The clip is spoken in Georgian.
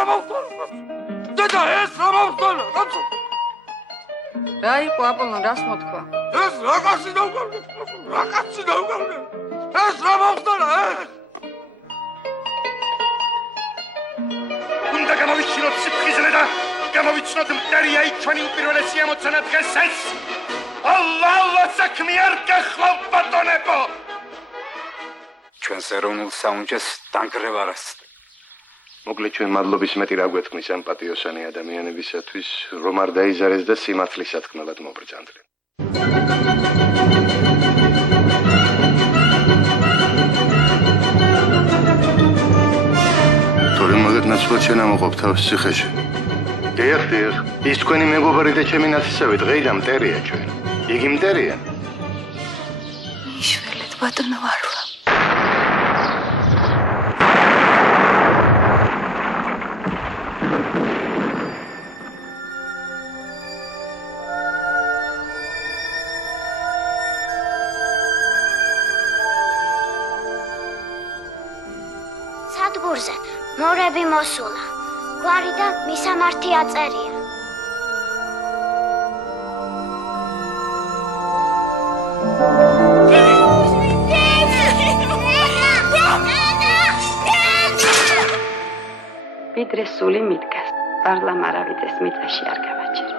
რა მოვხდარა? დედა, ეს რა მოვხდარა? რა იყო აპოლონ, რას მოთქვა? ეს რაკაცი დავგავდა? რაკაცი დავგავდა? ეს რა მოვხდარა? უნდა გამოვიჩინოთ სიფხიზლე და გამოვიცნოთ მტერია ჩვენი უპირველესი ამოცანა დღეს ეს. ალლა საქმე არ გახლავ ბატონებო. ჩვენს ეროვნულ საუნჯეს დანგრევა რას? მოკლედ ჩვენ მადლობის მეტი რა გვეთქმის ამ პატიოსანი ადამიანებისათვის, რომ არ დაიზარეს და სიმართლის სათქმელად მობრძანდნენ. თორემ მაგათ ნაცვლად შენ ამოყოფ თავს ციხეში. დიახ, ის თქვენი მეგობარი და ჩემი ნათესავი დღეიდან მტერია ჩვენ. იგი მტერია. იშველეთ ბატონო ვარლა. სადგურზე მორები მოსულა. გვარი და მისამართი აწერია. ვიდრე სული მიდგას, პარლამ არავიდეს მიწაში არ გავაჩერს.